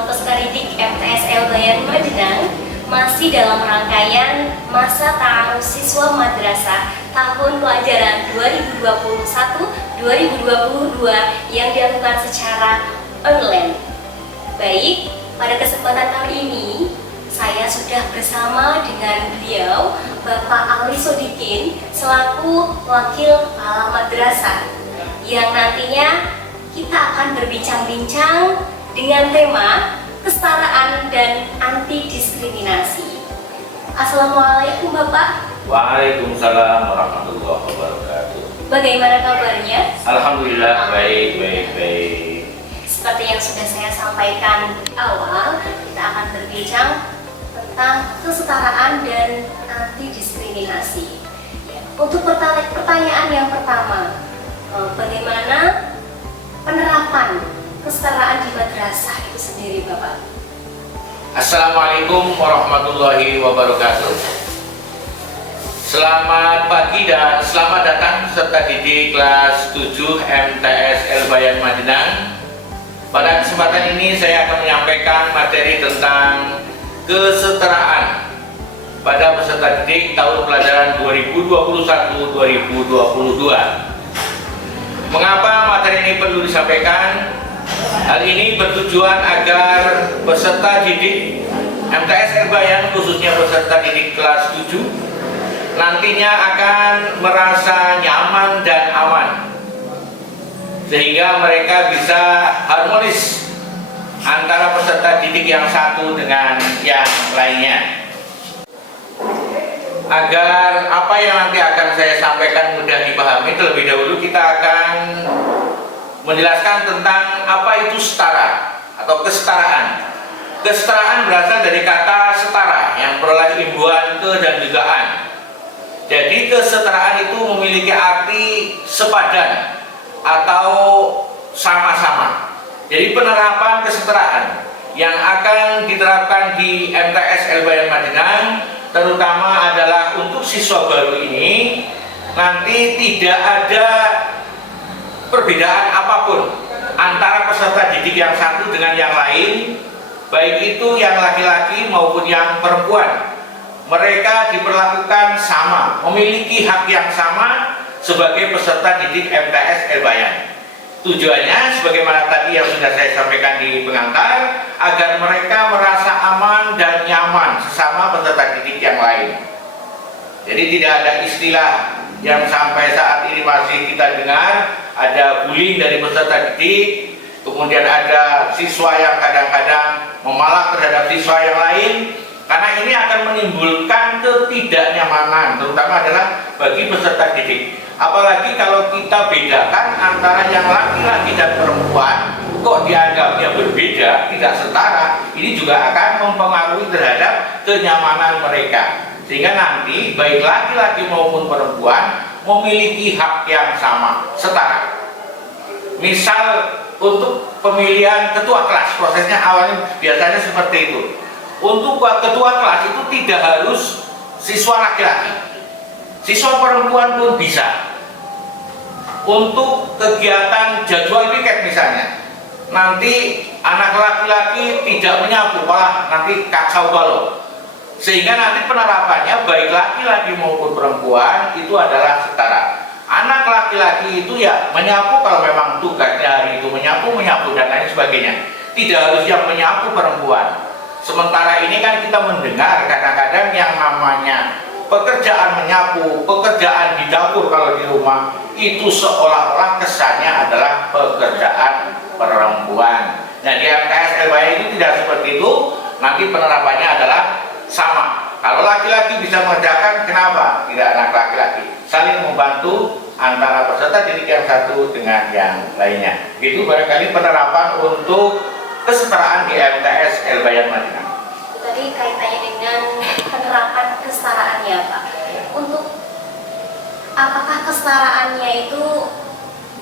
calon peserta didik MTS Elbayan Madenang masih dalam rangkaian masa ta'aruf siswa madrasah tahun pelajaran 2021-2022 yang dilakukan secara online. Baik, pada kesempatan kali ini saya sudah bersama dengan beliau, Bapak Ali Sodikin, selaku Wakil Kepala Madrasah, yang nantinya kita akan berbincang-bincang dengan tema kesetaraan dan anti diskriminasi. Assalamualaikum Bapak. Waalaikumsalam warahmatullahi wabarakatuh. Bagaimana kabarnya? Alhamdulillah baik. Seperti yang sudah saya sampaikan di awal, kita akan berbincang tentang kesetaraan dan anti diskriminasi. Untuk pertanyaan yang pertama, bagaimana penerapan kesetaraan di madrasah itu sendiri, Bapak? Assalamualaikum warahmatullahi wabarakatuh. Selamat pagi dan selamat datang peserta didik kelas 7 MTS Elbayan Madenang. Pada kesempatan ini saya akan menyampaikan materi tentang kesetaraan pada peserta didik tahun pelajaran 2021-2022. Mengapa materi ini perlu disampaikan? Hal ini bertujuan agar peserta didik MTS Elbayan, khususnya peserta didik kelas 7, nantinya akan merasa nyaman dan aman, sehingga mereka bisa harmonis antara peserta didik yang satu dengan yang lainnya. Agar apa yang nanti akan saya sampaikan mudah dipahami, terlebih dahulu kita akan menjelaskan tentang apa itu setara atau kesetaraan. Kesetaraan berasal dari kata setara yang beroleh imbuhan ke dan juga an. Jadi kesetaraan itu memiliki arti sepadan atau sama-sama. Jadi penerapan kesetaraan yang akan diterapkan di MTS Elbayan Madenang terutama adalah untuk siswa baru ini, nanti tidak ada perbedaan apapun antara peserta didik yang satu dengan yang lain, baik itu yang laki-laki maupun yang perempuan. Mereka diperlakukan sama, memiliki hak yang sama sebagai peserta didik MTS Elbayan. Tujuannya sebagaimana tadi yang sudah saya sampaikan di pengantar, agar mereka merasa aman dan nyaman sesama peserta didik yang lain. Jadi tidak ada istilah yang sampai saat ini masih kita dengar, ada bullying dari peserta didik, kemudian ada siswa yang kadang-kadang memalak terhadap siswa yang lain, karena ini akan menimbulkan ketidaknyamanan, terutama adalah bagi peserta didik. Apalagi kalau kita bedakan antara yang laki-laki dan perempuan, kok dianggapnya berbeda, tidak setara, ini juga akan mempengaruhi terhadap kenyamanan mereka. Sehingga nanti baik laki-laki maupun perempuan memiliki hak yang sama, setara. Misal untuk pemilihan ketua kelas, prosesnya awalnya biasanya seperti itu. Untuk ketua kelas itu tidak harus siswa laki-laki, siswa perempuan pun bisa. Untuk kegiatan jadwal piket misalnya, nanti anak laki-laki tidak menyapu, malah nanti kacau balau. Sehingga nanti penerapannya baik laki-laki maupun perempuan itu adalah setara. Anak laki-laki itu ya menyapu kalau memang tugasnya hari itu menyapu dan lain sebagainya. Tidak harus yang menyapu perempuan. Sementara ini kan kita mendengar kadang-kadang yang namanya pekerjaan menyapu, pekerjaan di dapur kalau di rumah, itu seolah-olah kesannya adalah pekerjaan perempuan. Nah di MTS Elbayan ini tidak seperti itu, nanti penerapannya adalah sama. Kalau laki-laki bisa mengerjakan, kenapa tidak anak laki-laki? Saling membantu antara peserta didik yang satu dengan yang lainnya. Itu barangkali penerapan untuk kesetaraan di MTS Elbayan Madenang. Tadi kaitannya dengan penerapan kesetaraannya, Pak. Untuk apakah kesetaraannya itu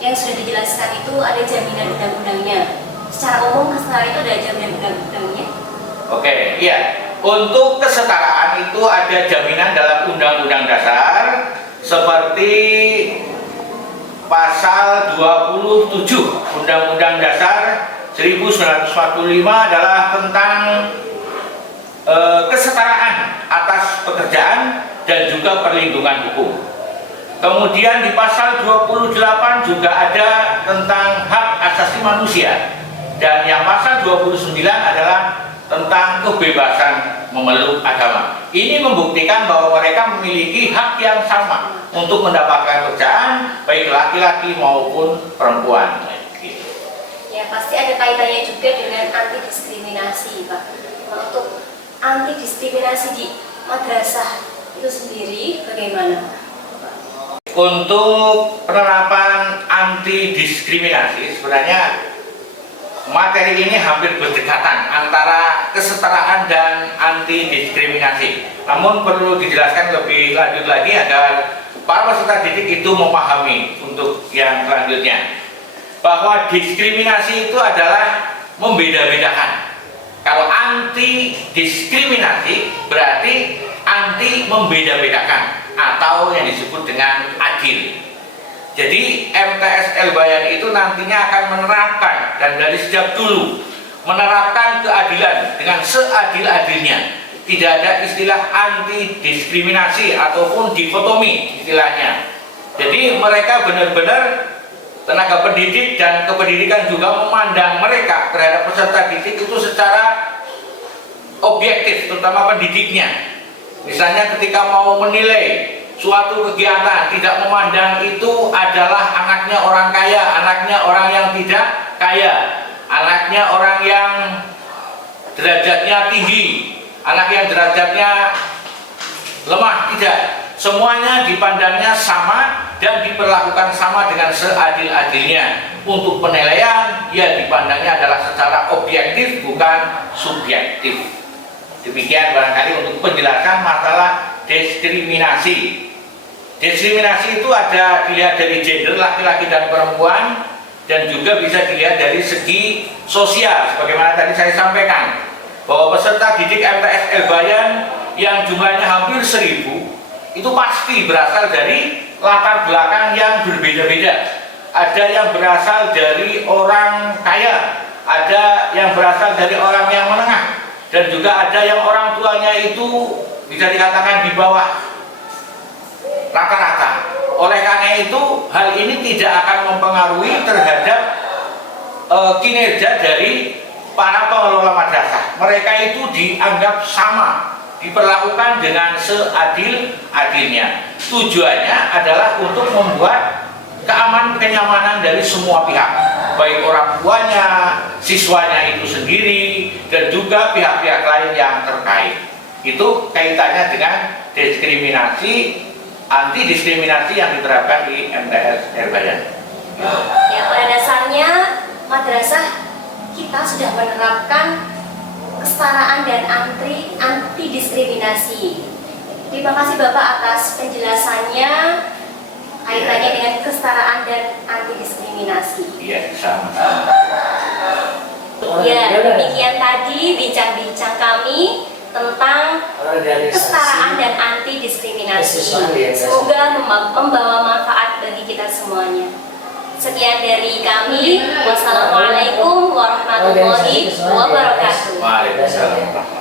yang sudah dijelaskan itu ada jaminan undang-undangnya? Secara umum kesetaraan itu ada jaminan undang-undangnya? Oke, iya. Untuk kesetaraan itu ada jaminan dalam Undang-Undang Dasar seperti pasal 27 Undang-Undang Dasar 1945 adalah tentang kesetaraan atas pekerjaan dan juga perlindungan hukum. Kemudian di pasal 28 juga ada tentang hak asasi manusia, dan yang pasal 29 adalah tentang kebebasan memeluk agama. Ini membuktikan bahwa mereka memiliki hak yang sama untuk mendapatkan pekerjaan, baik laki-laki maupun perempuan. Ya, pasti ada kaitannya juga dengan anti diskriminasi, Pak. Nah, untuk anti diskriminasi di madrasah itu sendiri bagaimana? Untuk penerapan anti diskriminasi, sebenarnya materi ini hampir berdekatan antara kesetaraan dan anti diskriminasi. Namun perlu dijelaskan lebih lanjut lagi agar para peserta didik itu memahami untuk yang selanjutnya, bahwa diskriminasi itu adalah membeda-bedakan. Kalau anti diskriminasi berarti anti membeda-bedakan atau yang disebut dengan adil. Jadi MTS Elbayan itu nantinya akan menerapkan, dan dari sejak dulu menerapkan keadilan dengan seadil-adilnya. Tidak ada istilah anti diskriminasi ataupun dikotomi istilahnya. Jadi mereka benar-benar, tenaga pendidik dan kependidikan juga memandang mereka terhadap peserta didik itu secara objektif, terutama pendidiknya. Misalnya ketika mau menilai suatu kegiatan, tidak memandang itu adalah anaknya orang kaya, anaknya orang yang tidak kaya, anaknya orang yang derajatnya tinggi, anak yang derajatnya lemah, tidak. Semuanya dipandangnya sama dan diperlakukan sama dengan seadil-adilnya. Untuk penilaian, ya dipandangnya adalah secara objektif, bukan subjektif. Demikian barangkali untuk penjelasan masalah diskriminasi. Diskriminasi itu ada dilihat dari gender, laki-laki dan perempuan, dan juga bisa dilihat dari segi sosial. Sebagaimana tadi saya sampaikan, bahwa peserta didik MTS Elbayan yang jumlahnya hampir 1000 itu pasti berasal dari latar belakang yang berbeda-beda. Ada yang berasal dari orang kaya, ada yang berasal dari orang yang menengah, dan juga ada yang orang tuanya itu bisa dikatakan di bawah rata-rata. Oleh karena itu, hal ini tidak akan mempengaruhi terhadap kinerja dari para pengelola madrasah. Mereka itu dianggap sama, diperlakukan dengan seadil-adilnya. Tujuannya adalah untuk membuat kenyamanan dari semua pihak, baik orang tuanya, siswanya itu sendiri, dan juga pihak-pihak lain yang terkait. Itu kaitannya dengan diskriminasi, anti diskriminasi yang diterapkan di MTS Elbayan. Ya, pada dasarnya madrasah kita sudah menerapkan kesetaraan dan anti diskriminasi. Terima kasih Bapak atas penjelasannya kaitannya dengan kesetaraan dan anti diskriminasi. Iya, sama-sama. Ya, demikian tadi bincang-bincang kami tentang kesetaraan dan anti diskriminasi. Semoga membawa manfaat bagi kita semuanya. Sekian dari kami. Wassalamualaikum warahmatullahi wabarakatuh. Waalaikumsalam.